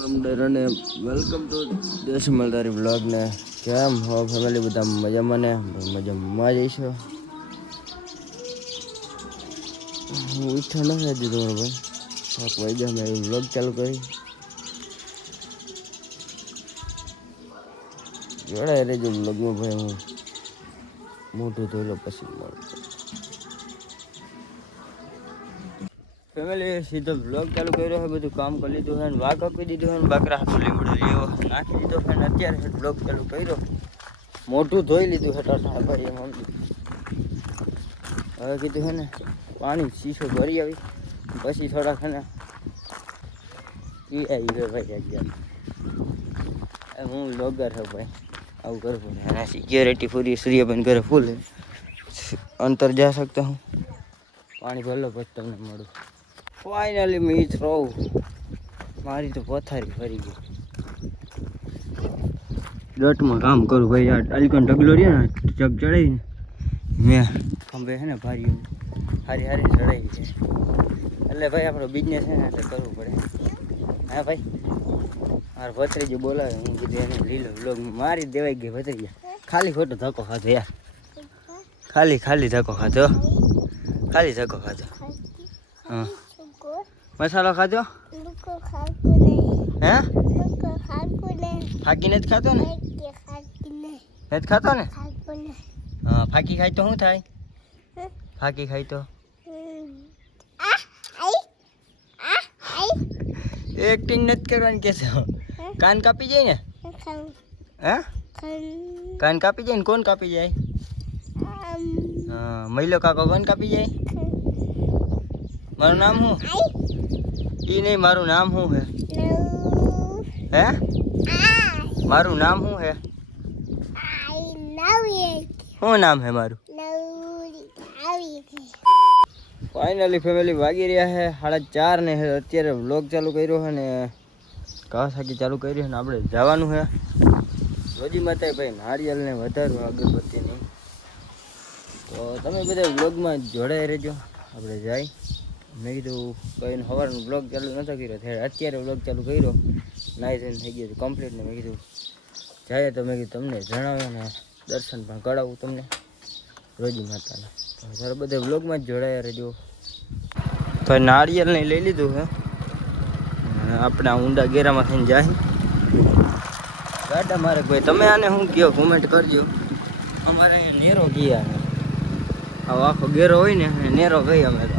રામ રામ અને welcome to દેશ મલદારી blog ને કેમ હો ફેમિલી બધા મજામાં ને મજામાં જઈશું. હું ઉઠ્યો નથી હજી તમારો ભાઈ 7 વાગ્યા મેં બ્લોગ ચાલુ કરી જોડાય રહેજો બ્લોગમાં ભાઈ. હું મોટું ધોઈ લો પછી મળું ફેમિલી. સીધો બ્લોગ ચાલુ કર્યો છે, બધું કામ કરી લીધું છે, વાઘ આપી દીધું છે, બાકરા હાથું લીમડો લેવો નાખી દીધો છે ને અત્યારે બ્લોગ ચાલુ કર્યો. મોટું ધોઈ લીધું છે ટાટા ભાઈ એમ. હવે કીધું છે ને પાણી શીશો ભરી આવી પછી થોડાક છે ને એ આવી છે ભાઈ. અત્યારે હું બ્લોગર છે ભાઈ, આવું કરવું ને એના સિક્યોરિટી પૂરી સૂર્યબેન ઘરે ફૂલ અંતર જા શકતા હું. પાણી ભરલો પછી તમને મળું. ફાઇનલી મિત્રો મારી તો પથારી ફરી ગઈ. દટમાં કામ કરું ભાઈ. આ અલકન ઢગલો રહ્યો ને ચક ચડાવીને મેં ખંભે છે ને ભારી હારી હારી ચડાવી છે. એટલે ભાઈ આપણો બિઝનેસ છે ને એટલે કરવું પડે. હા ભાઈ મારા ભત્રીજી બોલાવે, હું કીધું એને લીલો બ્લોગ મારી દેવાઈ ગઈ ભત્રીજા. ખાલી ખોટો ધક્કો ખાધો યાર, ખાલી ધક્કો ખાધો, ખાલી ધક્કો ખાધો. હા મસાલો ખાધો હે? ફાકી નથી ખાતો ને? નથી ખાતો ને? હા ફાકી ખાય તો શું થાય? ફાકી ખાય તો એક્ટિંગ નથી કરવાની કે છે. કાન કાપી જાય ને? હે કાન કાપી જાય ને? કોણ કાપી જાય? હા મહિલો કાકો કોણ કાપી જાય? મારું નામ શું? ઈ નહીં, મારું નામ શું હે? હે મારું નામ શું હે? શું નામ હે મારું? ફાઇનલી ફેમિલી વાગી રહ્યા છે 4:30 ને અત્યારે વ્લોગ ચાલુ કર્યો છે ને કાસાકી ચાલુ કરી છે ને આપણે જવાનું છે રોજી માતા ભાઈ નારિયેલ ને વધારવા અગરબત્તી નહીં. તો તમે બધા વ્લોગમાં જોડાઈ રહેજો. આપણે જાય. મેં કીધું કહીને સવારનો બ્લોગ ચાલુ નહોતો કર્યો, અત્યારે બ્લોગ ચાલુ કર્યો. નાઈ ધોઈને થઈ ગયું કમ્પ્લીટ ને મેં કીધું જાય તો મેં કીધું તમને જણાવ્યું ને દર્શન પણ કરાવું તમને રોજી માતાના. તો જ્યારે બધા બ્લોગમાં જ જોડાયા રહેજો. તો નારિયેલ ને લઈ લીધું છે આપણે આ ઊંડા ગેરામાં થઈને જાય ગાડા મારે ભાઈ. તમે આને શું કહો કોમેન્ટ કરજો. અમારે અહીંયા નેરો ગયા આવો આખો ગેરો હોય ને નેરો ગઈ અમે તો.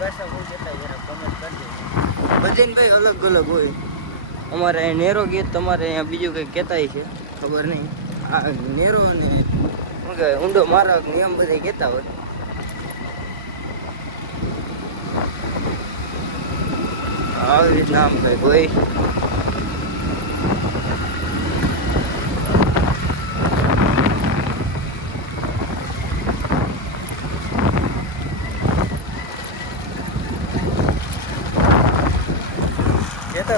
ભાષા બહુ કહેતા જરા કોમેન્ટ કરજો. બધાને ભાઈ અલગ અલગ હોય. અમારે અહીંયા નેરો ગીત, તમારે અહીંયા બીજું કંઈક કહેતા છે ખબર નહીં. આ નેરો ને શું કહેવાય ઊંડો મારક ને એમ બધા કહેતા હોય. આવી રીતના આમ કંઈક હોય.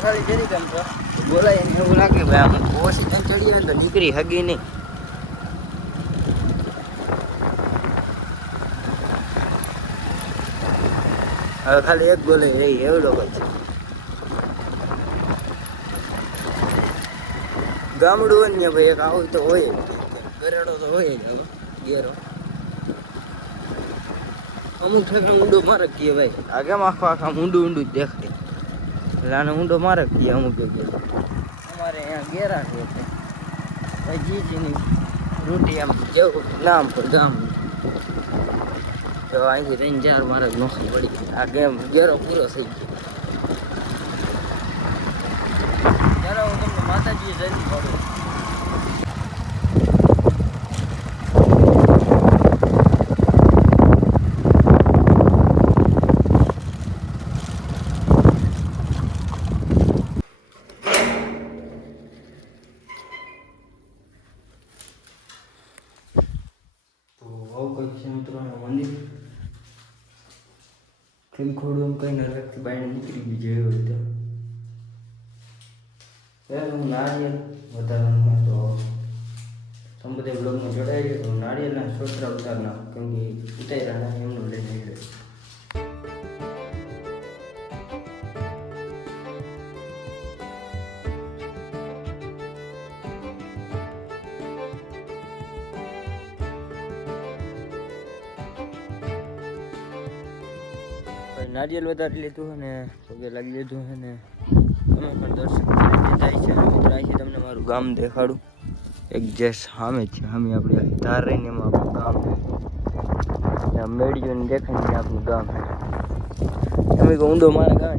ખાલી જરી કામ તો બોલાય ને એવું લાગે ભાઈ આમ ઓછી ચડી હોય તો નીકળી હગી નહીં. હવે ખાલી એક બોલે રહી એવડો ભાઈ છે. ગામડું હોય ને ભાઈ એક આવું તો હોય ગરેડો તો હોય જ. હવે ગેરો અમુક ઠેકાણે ઊંડો મારક કીએ ભાઈ. આ કેમ આખા ઊંડું જ દેખાય એટલે આને ઊંડો મારક કીએ અમુક જગ્યાએ. અમારે અહીંયા ગેરા છે ભાઈ જીજીની રોટી આમ જેવું નામ પર ગામ. તો અહીંથી 3-4 મારક નોખી પડી. આ ગેમ ગેરો પૂરો થઈ ગયો. ત્યારે હું તમને માતાજીએ જલ્દી પડું. મંદિર ખીમખોડું કઈ નરકથી બાઈને નીકળી ગયું જેવી રીતે. હું નારિયેલ વધારવાનું હોય તો તમે બધા બ્લોગમાં જોડાઈ ગયો તો નારિયેલના છોતરા ઉતારના કેમ કે ઉતાર્યા એમનું લઈને આવી રહ્યો. નારિયેલ વધારી લીધું અને પગે લાગી લીધું છે ને તમે પણ દર્શન કરી થાય છે મિત્રો. અહીંથી તમને મારું ગામ દેખાડું. એક જે સામે છે સામે આપણે ધાર રહીને એમાં આપણું ગામ છે. મેળીઓને દેખાય ને આપણું ગામ છે. તમે કહો ઊંડો મારા ગામ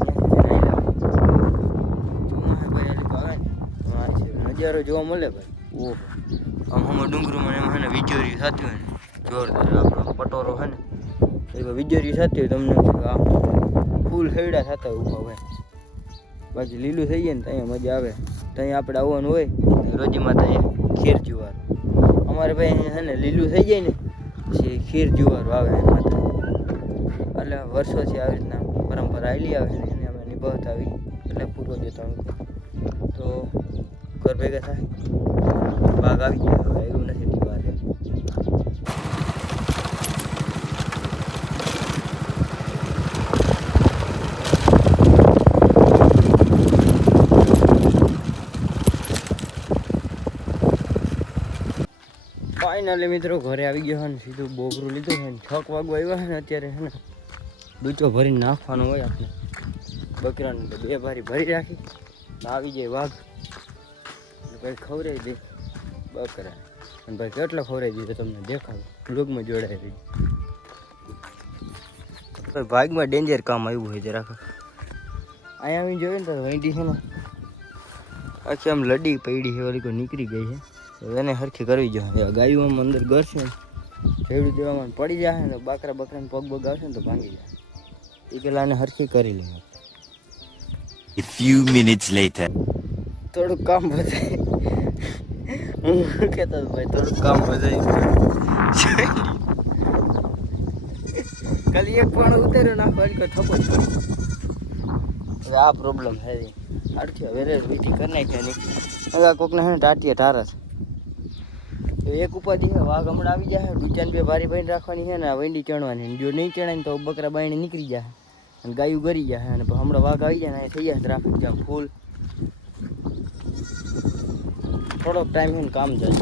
નજારો જોવા મળે ભાઈ. ઓહો આમ હમણાં ડુંગરોમાં એમ છે ને વીજળી થતી હોય ને જોરદાર. આપણો પટોરો છે ને એ વીજળી થતી હોય તમને આમ ફૂલ ખેડા થતા હોય ઊભા હોય. બાકી લીલું થઈ જાય ને ત્યાં મજા આવે. ત્યાં આપણે આવવાનું હોય રોજીમાં ત્યાં ખીર જુવાર અમારે ભાઈ છે ને લીલું થઈ જાય ને પછી ખીર જુવાર આવે માથે. એટલે વર્ષોથી આવી રીતના પરંપરા આવેલી આવે છે એને અમે નિભાવતા આવી એટલે પૂરો જતા તો ઘર ભેગા થાય વાઘ આવી ગયા. હવે એવું નથી દીવા છે. ફાઇનલી મિત્રો ઘરે આવી ગયો ને સીધું બોગરું લીધું છે ને 6 વાગવા આવ્યા છે ને અત્યારે છે ને ડૂચો ભરીને નાખવાનો હોય આપણે બકરાને. 2 ભારી ભરી રાખી આવી જાય વાઘ ભાઈ ખવડાવી દે બકરા. અને ભાઈ કેટલો ખવડાવી દીધો તમને દેખાડો બ્લોગમાં જોડાઈ રહી. ભાગમાં ડેન્જર કામ આવ્યું હોય જરાક. અહીંયા આવીને જોયું ને તો વૈંડી છે ને આખી આમ લડી પડી છે ઓલી કોઈ નીકળી ગઈ છે. એને હરખી કરવી જોઈએ. ગાયું આમ અંદર ઘર છે જેવડું દેવામાં પડી જાય ને બકરાને પગ બગ આવશે ને તો ભાંગી જાય. એ પેલા એને હરખી કરી લે. A few minutes later. થોડુંક કામ વધારે હું કહેતો ભાઈ થોડુંક કામ વધારે ખાલી એક પણ ઉતાર્યો નાખો એટલે થપ્પો જ પડી. હવે આ પ્રોબ્લેમ છે આડથી હવે વીટી કરી નાખ્યા નહીં. હવે કોકને હે ને ટાટીએ ઠારસ એક ઉપાધિ છે. વાઘ હમણાં આવી જાય ડૂચાને 2 ભારી ભાઈને રાખવાની છે ને આ વંડી ચણવાની. જો નહીં ચણાય ને તો બકરા બાયણે નીકળી જાય અને ગાયું ગરી જાય. અને હમણાં વાઘ આવી જાય ને થઈ જાય ટ્રાફિક જામ ફૂલ. થોડોક ટાઈમ છે ને કામ જાય.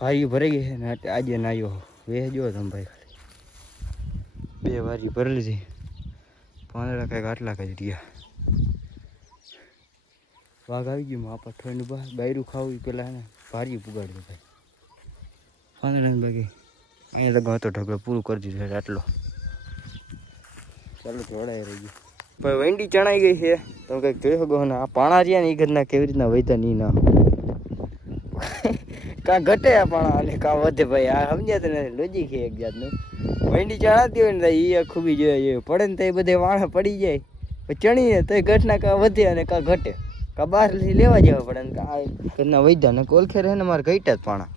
ભારી ભરાઈ ગઈ છે ને આજે નાયો વેચજો તમે ભાઈ. 2 વારી ભરી લીધી 15 કંઈક આટલા કંઈ રહ્યા. વાઘ આવી ગયું માં પઠવાનું બાયરું ખાવું પેલા ને ભારી પુગાડ્યું ભાઈ 15 બાકી અહીંયા લગાવ તો ઢગલો પૂરું કરી દીધું આટલો. ચાલો જોડાઈ રહી ગયું ભાઈ. વેંડી ચણાઈ ગઈ છે તમે કંઈક જોઈ શકો ને. આ પાણા રહ્યા ને એ ઘરના કેવી રીતના વધ્યા નહીં ના કાં ઘટે આ પાણા અને કાં વધે ભાઈ. આ સમજ્યા તો નથી લોજીક છે એક જાતનું. વેંડી ચણાતી હોય ને એ ખૂબી જોઈએ પડે ને તો એ બધે વાણા પડી જાય ચણીને તો એ ઘટના કાં વધે અને કાં ઘટે. કાં બહારથી લેવા જવા પડે ને કાં ઘરના વધ્યા ને કોલખેર છે ને મારે ઘટ્યા જ પાણા.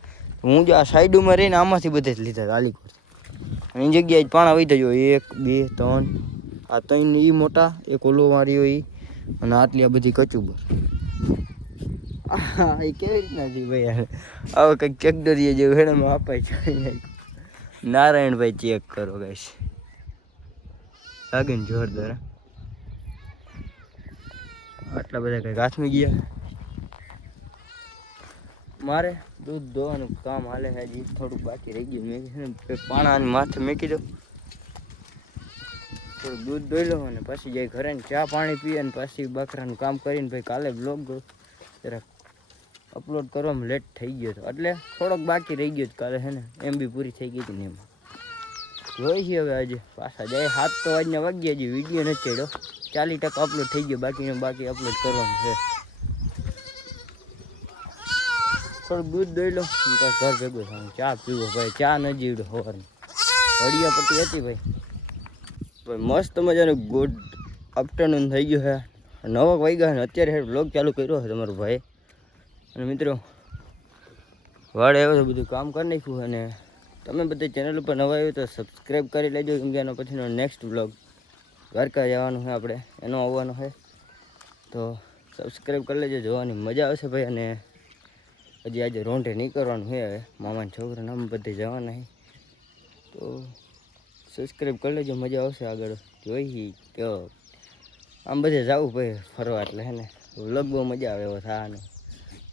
હું જો આ સાઈડમાં રહીને આમાંથી બધે જ લીધા આલીકોર. એની જગ્યાએ જ પાણા વધ્યા જો 1 2 3 આ 3 એ મોટા એક ઓલો માર્યો એ અને આટલી આ બધી કચુબર. હા એ કેવી રીતના છે ભાઈ. હવે કંઈક ચેક દરીએ જેવું હેડમાં અપાય છે. નારાયણભાઈ ચેક કરો ગાઈસ લાગે ને જોરદાર. આટલા બધા કંઈક હાથમાં ગયા. મારે દૂધ દોવાનું કામ હાલે છે હજી થોડુંક બાકી રહી ગયું. મેં પાણાની માથે મૂકી દો થોડુંક દૂધ દોઈ લો અને પછી જઈ ઘરે ને ચા પાણી પીએ અને પછી બકરાનું કામ કરીને ભાઈ કાલે બ્લોગ જરાક અપલોડ કરવામાં લેટ થઈ ગયો હતો એટલે થોડોક બાકી રહી ગયો. કાલે છે ને MB પૂરી થઈ ગઈ હતી ને એમાં જોઈ છે. હવે આજે પાછા જાય 7 તો આજના વાગ્યા હજી વિડીયો નથી ચડ્યો 40% અપલોડ થઈ ગયો. બાકી અપલોડ કરવાનું છે. થોડુંક દૂધ દોઈ લો પછી ઘર ભેગું થવાનું. ચા પીવો ભાઈ. ચા ન જીવડો સવારની હળિયા પટ્ટી હતી ભાઈ. મસ્ત મજાનું ગુડ આફ્ટરનૂન થઈ ગયું છે. 9 વાગ્યા ને અત્યારે વ્લોગ ચાલુ કર્યો છે તમારો ભાઈ. અને મિત્રો વાડે આવ્યો તો બધું કામ કરી નાખ્યું. અને તમે બધા ચેનલ ઉપર નવા આવ્યો તો સબસ્ક્રાઈબ કરી લેજો કેમ કે એનો પછીનો નેક્સ્ટ વ્લોગ દ્વારકા જવાનું છે આપણે એનો આવવાનો છે તો સબસ્ક્રાઈબ કરી લેજો. જોવાની મજા આવશે ભાઈ. અને હજી આજે રોંઢે નહીં કરવાનું છે. હવે મામાના છોકરાને આમ બધે જવાના છે તો સબસ્ક્રાઈબ કરી લેજો. મજા આવશે આગળ જોઈ કે આમ બધે જવું ભાઈ ફરવા એટલે હે ને વ્લોગ બહુ મજા આવે એવો થવાનો.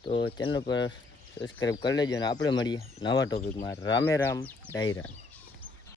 તો ચેનલ પર સબસ્ક્રાઈબ કરી લેજો અને આપણે મળીએ નવા ટોપિકમાં. રામે રામ ડાયરા.